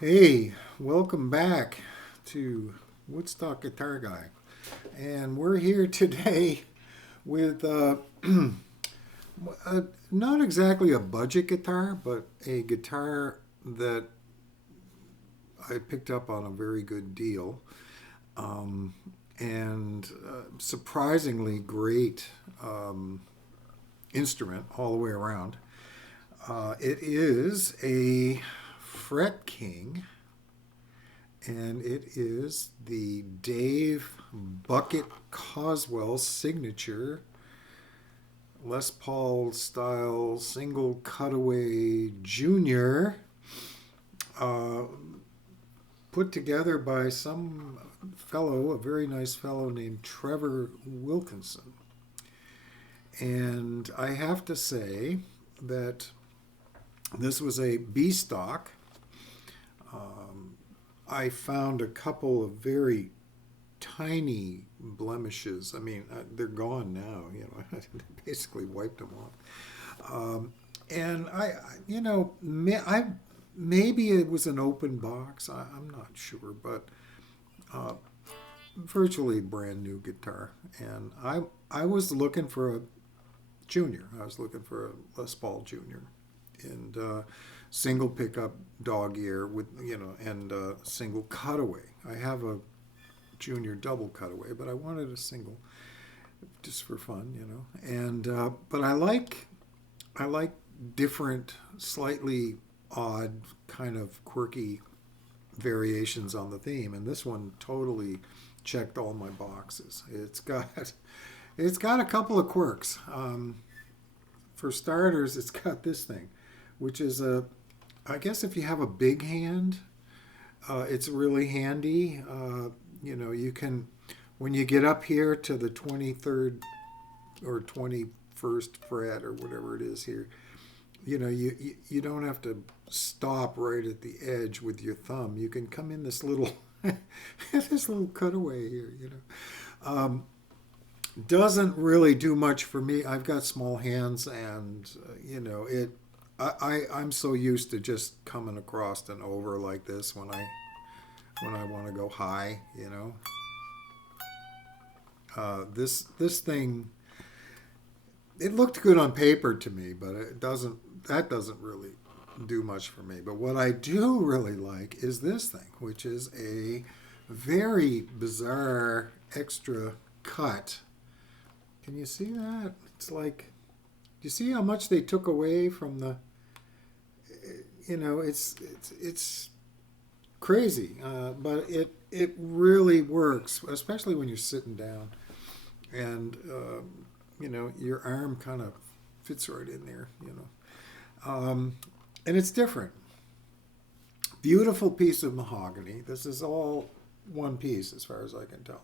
Hey, welcome back to Woodstock Guitar Guy. And we're here today with not exactly a budget guitar, but a guitar that I picked up on a very good deal. And surprisingly great instrument all the way around. It is a Fret King, and it is the Dave Bucket Coswell signature Les Paul style single cutaway junior, put together by some fellow, a very nice fellow named Trevor Wilkinson. And I have to say that this was a B stock. I found a couple of very tiny blemishes. I mean, they're gone now. I basically wiped them off. And maybe it was an open box. I'm not sure, but virtually brand new guitar. And I was looking for a junior. I was looking for a Les Paul Junior, and single pickup dog ear with and single cutaway. I have a junior double cutaway, but I wanted a single just for fun, And but I like different, slightly odd, kind of quirky variations on the theme, and this one totally checked all my boxes. It's got a couple of quirks. For starters, it's got this thing, which is I guess if you have a big hand, it's really handy. You can, when you get up here to the 23rd or 21st fret or whatever it is here, you don't have to stop right at the edge with your thumb. You can come in this little this little cutaway here. Doesn't really do much for me. I've got small hands, and I'm so used to just coming across and over like this when I want to go high, This thing, it looked good on paper to me, but that doesn't really do much for me. But what I do really like is this thing, which is a very bizarre extra cut. Can you see that? It's like, do you see how much they took away from the, it's crazy, but it really works, especially when you're sitting down, and your arm kind of fits right in there, and it's different. Beautiful piece of mahogany. This is all one piece as far as I can tell.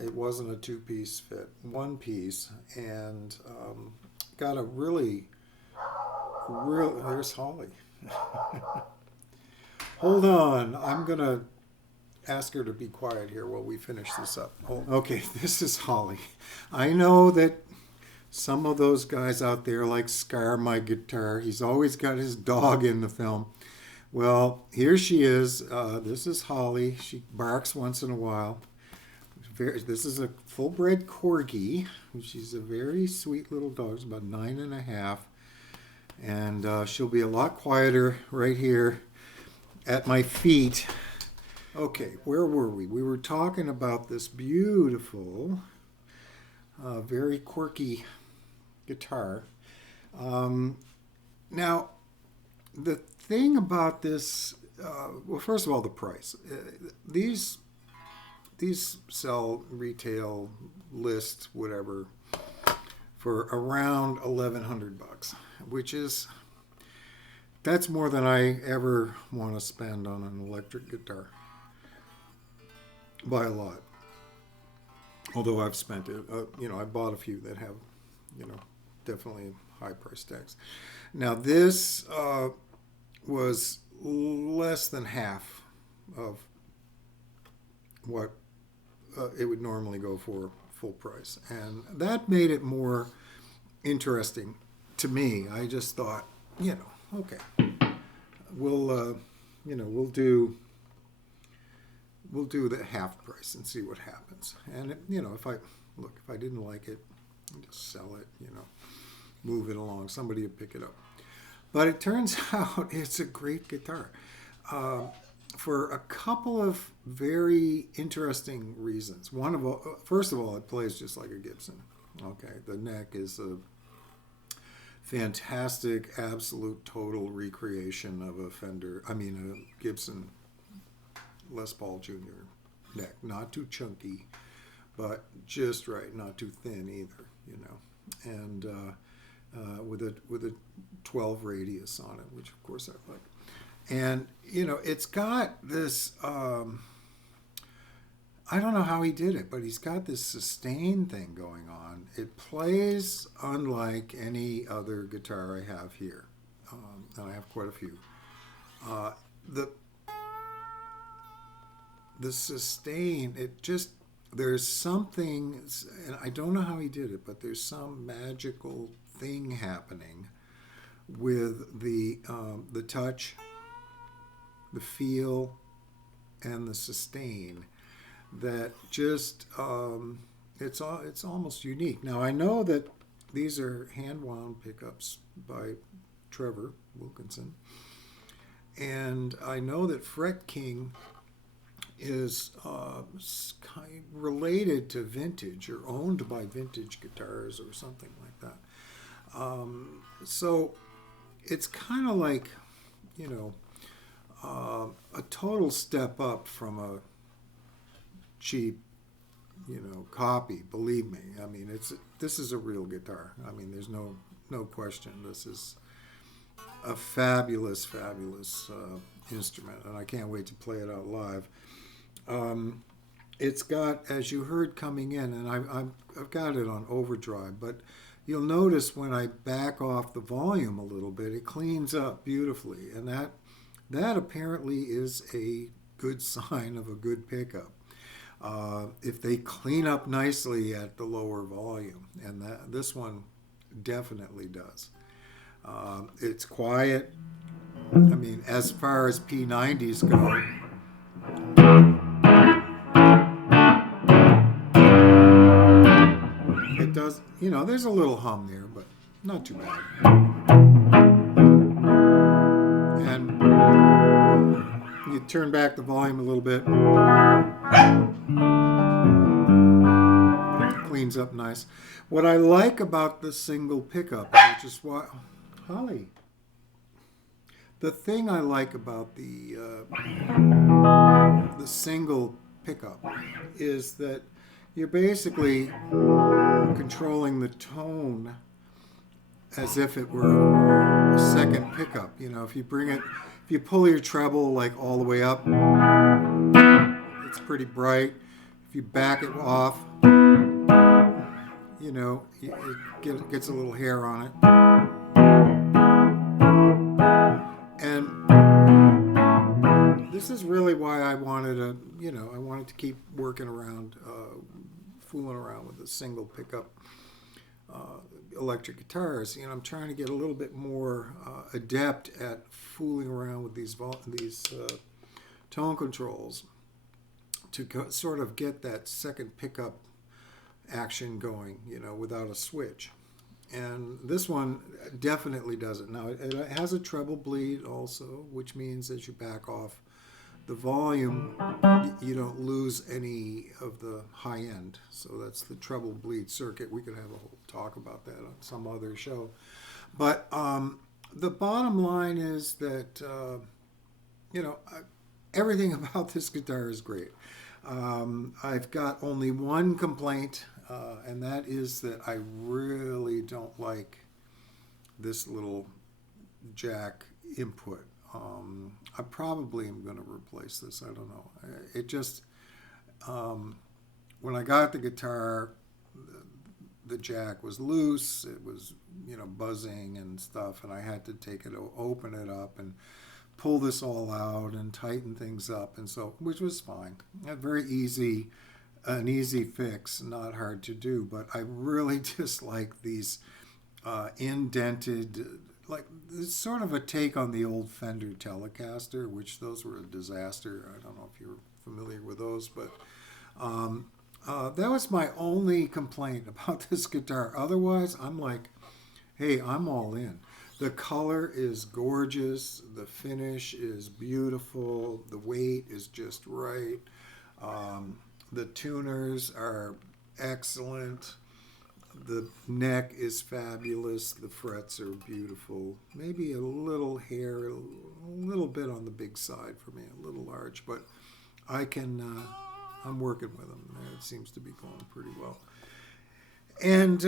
It wasn't a two-piece fit, one piece, and got a really, there's Holly. Hold on, I'm going to ask her to be quiet here while we finish this up. Okay, this is Holly. I know that some of those guys out there like Scar My Guitar. He's always got his dog in the film. Well, here she is. This is Holly. She barks once in a while. This is a full-bred corgi. She's a very sweet little dog. She's about 9.5. And she'll be a lot quieter right here at my feet. Okay, where were we? We were talking about this beautiful, very quirky guitar. Now, the thing about this, well, first of all, the price. These sell retail list, whatever, for around $1,100, which is, that's more than I ever want to spend on an electric guitar, by a lot. Although I've spent it, I bought a few that have, definitely high price tags. Now this was less than half of what it would normally go for full price, and that made it more interesting to me. I just thought, okay, we'll do the half price and see what happens. And if I didn't like it, I'd just sell it, move it along. Somebody would pick it up. But it turns out it's a great guitar. For a couple of very interesting reasons. First of all, it plays just like a Gibson. Okay, the neck is a fantastic, absolute, total recreation of a Gibson Les Paul Jr. neck. Not too chunky, but just right, not too thin either, and with a 12 radius on it, which of course I like. And, it's got this, I don't know how he did it, but he's got this sustain thing going on. It plays unlike any other guitar I have here. And I have quite a few. The sustain, there's something, and I don't know how he did it, but there's some magical thing happening with the touch, the feel, and the sustain that just it's almost unique. Now I know that these are hand wound pickups by Trevor Wilkinson, and I know that Fret King is related to Vintage or owned by Vintage Guitars or something like that. So it's kind of like, a total step up from a cheap, copy. Believe me. I mean, this is a real guitar. I mean, there's no question. This is a fabulous, fabulous instrument, and I can't wait to play it out live. It's got, as you heard coming in, and I've got it on overdrive, but you'll notice when I back off the volume a little bit, it cleans up beautifully, and that apparently is a good sign of a good pickup. If they clean up nicely at the lower volume, and this one definitely does. It's quiet. I mean, as far as P90s go, does, there's a little hum there, but not too bad. And you turn back the volume a little bit. Cleans up nice. What I like about the single pickup, which is why, Holly, the thing I like about the single pickup is that you're basically controlling the tone as if it were a second pickup. If you pull your treble like all the way up, it's pretty bright. If you back it off, it gets a little hair on it. And this is really why I wanted to keep working around, fooling around with the single pickup electric guitars. I'm trying to get a little bit more adept at fooling around with these tone controls to sort of get that second pickup action going, without a switch. And this one definitely does it. Now, it has a treble bleed also, which means as you back off the volume, you don't lose any of the high end. So that's the treble bleed circuit. We could have a whole talk about that on some other show. But the bottom line is that, everything about this guitar is great. I've got only one complaint, and that is that I really don't like this little jack input. I probably am going to replace this. I don't know. It just, when I got the guitar, the jack was loose. It was, buzzing and stuff, and I had to open it up and pull this all out and tighten things up, and so, which was fine. An easy fix, not hard to do, but I really dislike these indented, like it's sort of a take on the old Fender Telecaster, which those were a disaster. I don't know if you're familiar with those, but that was my only complaint about this guitar. Otherwise, I'm like, hey, I'm all in. The color is gorgeous. The finish is beautiful. The weight is just right. The tuners are excellent. The neck is fabulous. The frets are beautiful. Maybe a little hair, a little bit on the big side for me, a little large, but I'm working with them. It seems to be going pretty well. And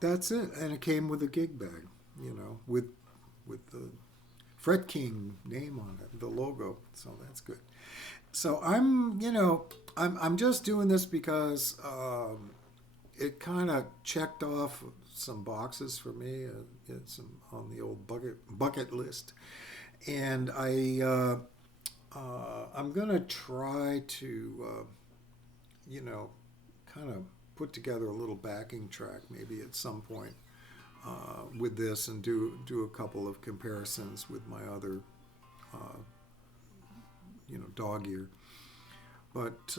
that's it. And it came with a gig bag, with the Fret King name on it, the logo. So that's good. So I'm just doing this because it kind of checked off some boxes for me. It's on the old bucket list, and I'm gonna try to kind of put together a little backing track maybe at some point with this, and do a couple of comparisons with my other dog ear. But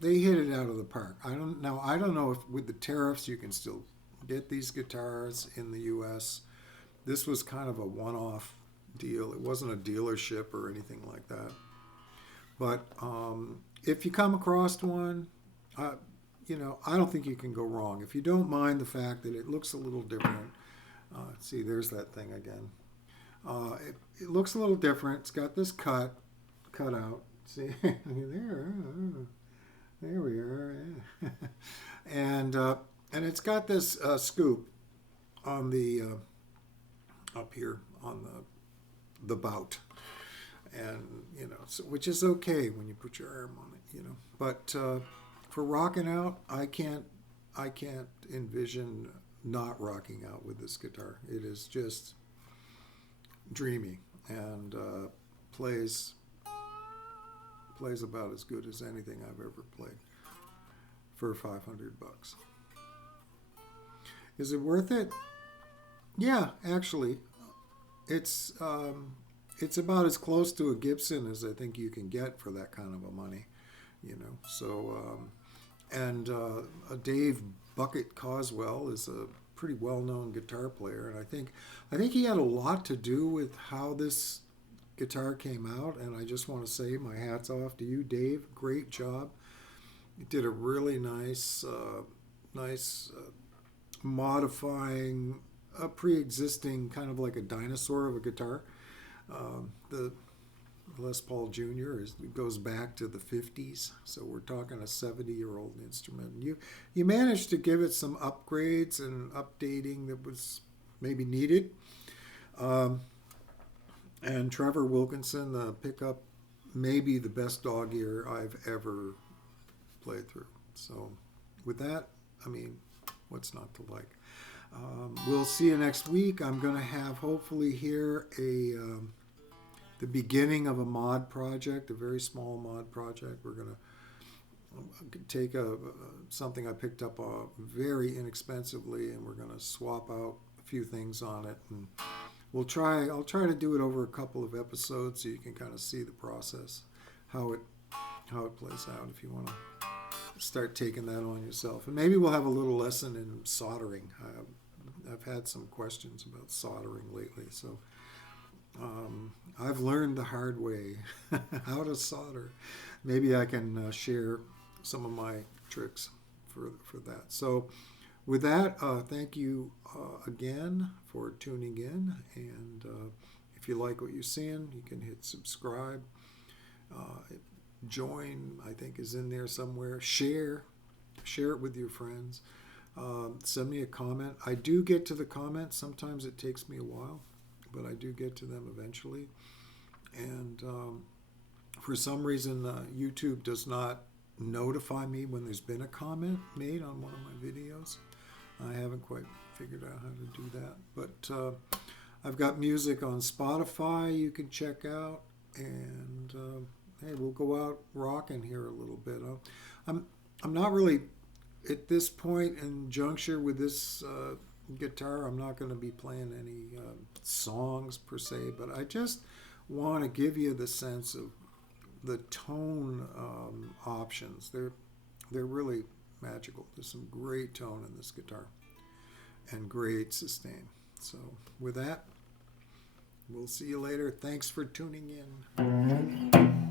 they hit it out of the park. I don't know if with the tariffs you can still get these guitars in the U.S. This was kind of a one-off deal. It wasn't a dealership or anything like that. But if you come across one, I don't think you can go wrong. If you don't mind the fact that it looks a little different. See, there's that thing again. It looks a little different. It's got this cut out. See, there we are. Yeah. And it's got this scoop on the up here on the bout, and so, which is okay when you put your arm on it, But for rocking out, I can't envision not rocking out with this guitar. It is just dreamy and plays about as good as anything I've ever played for $500. Is it worth it? Yeah, actually, it's about as close to a Gibson as I think you can get for that kind of a money. you know. So, and Dave Bucket Coswell is a pretty well-known guitar player, and I think he had a lot to do with how this guitar came out. And I just want to say my hat's off to you, Dave. Great job. You did a really nice modifying a pre-existing kind of like a dinosaur of a guitar. The Les Paul Jr. Goes back to the 50s, so we're talking a 70-year-old instrument. You managed to give it some upgrades and updating that was maybe needed. And Trevor Wilkinson, the pickup, maybe the best dog ear I've ever played through. So with that, I mean, what's not to like? We'll see you next week. I'm going to have hopefully here the beginning of a mod project, a very small mod project. We're going to take something I picked up very inexpensively, and we're going to swap out a few things on it, and I'll try to do it over a couple of episodes so you can kind of see the process, how it plays out if you want to start taking that on yourself. And maybe we'll have a little lesson in soldering. I've had some questions about soldering lately, so I've learned the hard way how to solder. Maybe I can share some of my tricks for that. So with that, thank you again for tuning in. And if you like what you're seeing, you can hit subscribe. Join, I think, is in there somewhere. Share it with your friends. Send me a comment. I do get to the comments. Sometimes it takes me a while, but I do get to them eventually. And for some reason, YouTube does not notify me when there's been a comment made on one of my videos. I haven't quite figured out how to do that. But I've got music on Spotify you can check out. And hey, we'll go out rocking here a little bit. I'm not really, at this point in juncture with this guitar, I'm not going to be playing any songs per se, but I just want to give you the sense of the tone options. They're really magical. There's some great tone in this guitar and great sustain. So with that, we'll see you later. Thanks for tuning in.